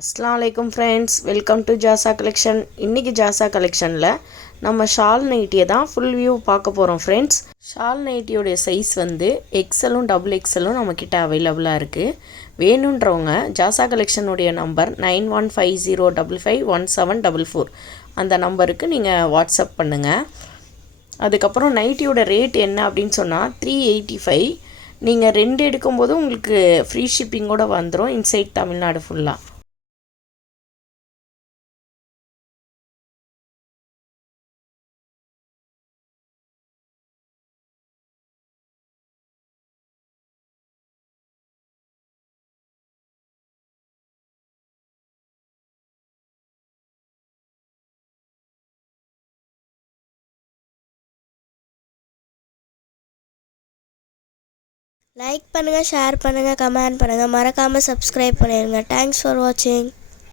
அஸ்ஸலாமு அலைக்கும் friends, welcome to ஜாசா collection. இன்றைக்கி ஜாசா கலெக்ஷனில் நம்ம ஷால் நைட்டியை தான் ஃபுல் வியூ பார்க்க போகிறோம் ஃப்ரெண்ட்ஸ். ஷால் நைட்டியோடைய சைஸ் வந்து எக்ஸலும் டபுள் எக்ஸலும் நம்மக்கிட்ட அவைலபிளாக இருக்குது. வேணுன்றவங்க ஜாசா கலெக்ஷனுடைய நம்பர் 9150551744 அந்த நம்பருக்கு நீங்கள் வாட்ஸ்அப் பண்ணுங்கள். அதுக்கப்புறம் நைட்டியோட ரேட் என்ன அப்படின்னு சொன்னால் 385. நீங்கள் 2 எடுக்கும்போது உங்களுக்கு ஃப்ரீ ஷிப்பிங்கோடு வந்துடும் இன்சைட் தமிழ்நாடு ஃபுல்லாக. லைக் பண்ணுங்கள், ஷேர் பண்ணுங்கள், கமெண்ட் பண்ணுங்கள், மறக்காமல் சப்ஸ்கிரைப் பண்ணிடுங்க. தேங்க்ஸ் ஃபார் வாட்சிங்.